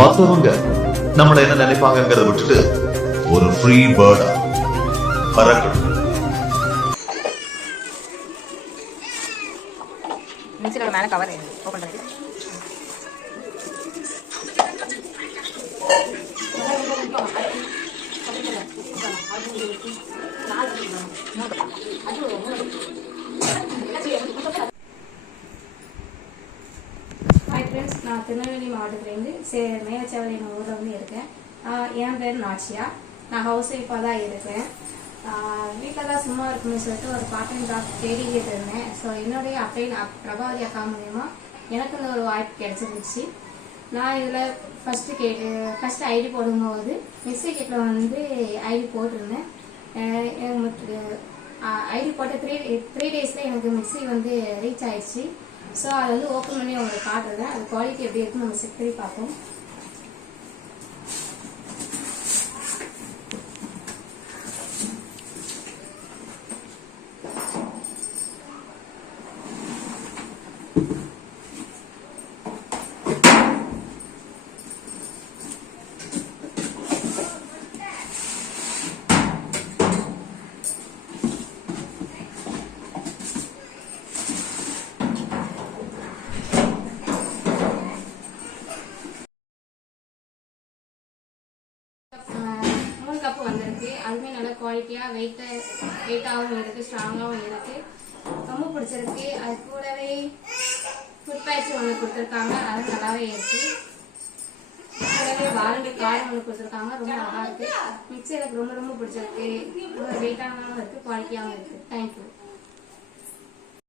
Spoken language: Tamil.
மத்தவங்க நம்மள என்ன நினைப்பாங்கிறத விட்டுட்டு ஒரு ஃப்ரீ பேர்டா பறக்கணும். மிக்ஸியோட மேல கவர் ஓபன் பண்ணிக்கலாம். ஹாய் ஃப்ரெண்ட்ஸ், நான் திருநெல்வேலி மாவட்டத்துலேருந்து மேலச்சேவலை ஊரில் வந்து இருக்கேன். என் பேர் நாச்சியா. நான் ஹவுஸ் ஒய்ஃபாக தான் இருக்கேன். வீட்டில் தான் சும்மா இருக்குன்னு சொல்லிட்டு ஒரு பார்ட் டைம் ஜாப் தேடிக்கிட்டு இருந்தேன். ஸோ என்னுடைய பிரபாவதி அக்கா மூலியமா எனக்கு இந்த ஒரு வாய்ப்பு கிடைச்சிருந்துச்சு. நான் இதில் ஃபஸ்ட்டு ஐடி போடும்போது மிஸ்டேக்கில் வந்து ஐடி போட்டிருந்தேன். ஐடி போட்ட த்ரீ டேஸில் எனக்கு மிக்ஸி வந்து ரீச் ஆயிடுச்சு. ஸோ அதை வந்து ஓப்பன் பண்ணி உங்களுக்கு காட்டுறேன். அது குவாலிட்டி எப்படி இருக்குன்னு நம்ம செக் பண்ணி பார்ப்போம். கப்பு வந்திருக்கு. அதுவுமே நல்ல குவாலிட்டியா வெயிட்டாகவும் இருக்கு, ஸ்ட்ராங்காகவும் இருக்கு. ரொம்ப பிடிச்சிருக்கு. அது கூடவே ஃபுட் பேட்ச் ஒன்று கொடுத்துருக்காங்க, அது நல்லாவே இருக்கு. கூடவே வாரண்டி கார்டு ஒன்று கொடுத்துருக்காங்க, ரொம்ப நல்லா இருக்கு. மிக்ஸி எனக்கு ரொம்ப ரொம்ப பிடிச்சிருக்கு. ரொம்ப வெயிட்டாகவும் இருக்கு, குவாலிட்டியாகவும் இருக்கு. தேங்க்யூ.